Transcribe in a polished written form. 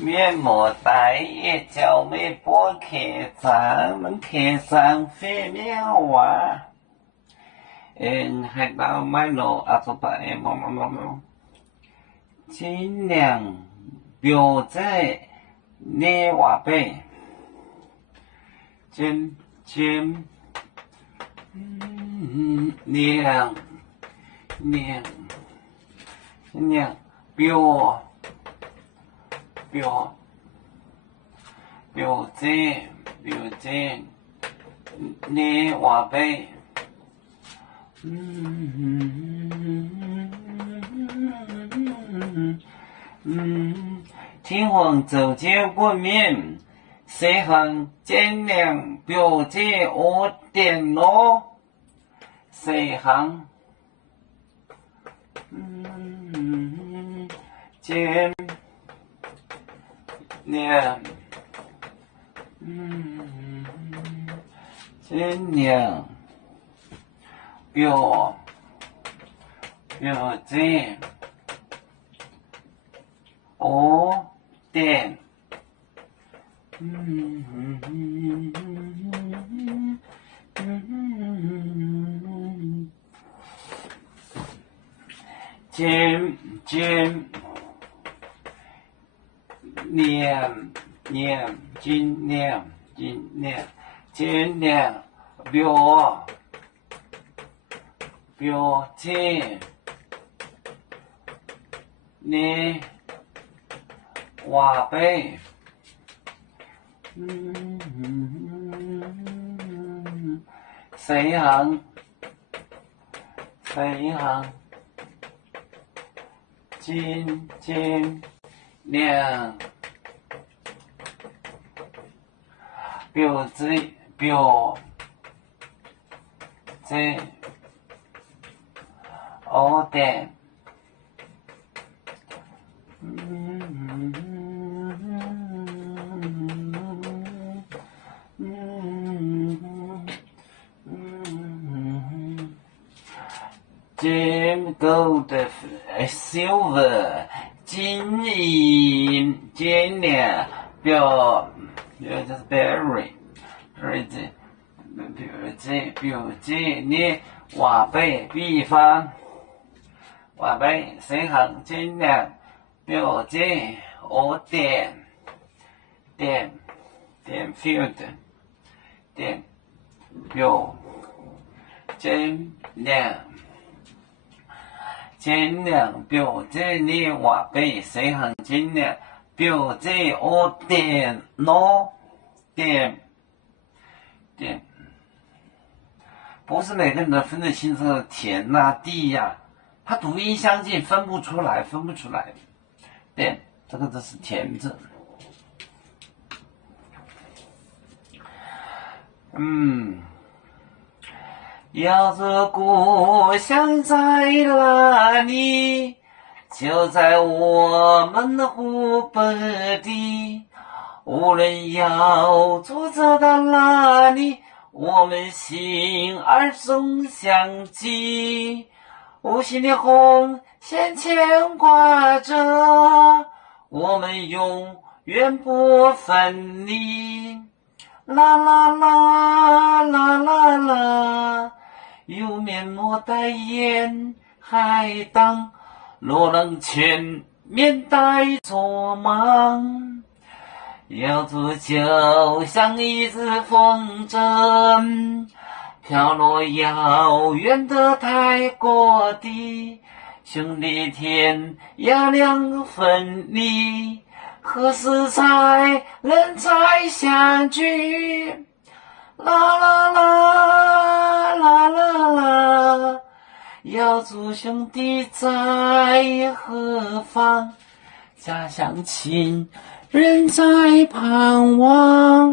面膜带也叫微波客栈，门客栈非面话。还到买了阿祖白么，尽量标在你话呗，尽量标在你话呗。听黄走街过面，谁行尽量标在我电脑，谁行尽量标在我电尽量标在你话呗。谁行尽量标在我的金 gold silver 金银尽量标就是 berry 标记你话呗，比方话呗谁行尽量标记我点 field 点标尽量标在你话呗，谁行尽量标在我电脑点。不是每个人都分得清楚田呐、地呀，它读音相近，分不出来。对，这个是田字。要是故乡在哪里，就在我们的湖北地。无论要走到哪里，我们心儿总相系。无形的红线牵挂着，我们永远不分离。啦啦啦啦啦啦，有面膜代言海荡，若能全面带做梦，要做就像一只风筝，飘落遥远的泰国地。兄弟天涯两分离，何时才能再相聚？啦啦啦啦啦啦，要祝兄弟在何方？家乡亲人在盼望。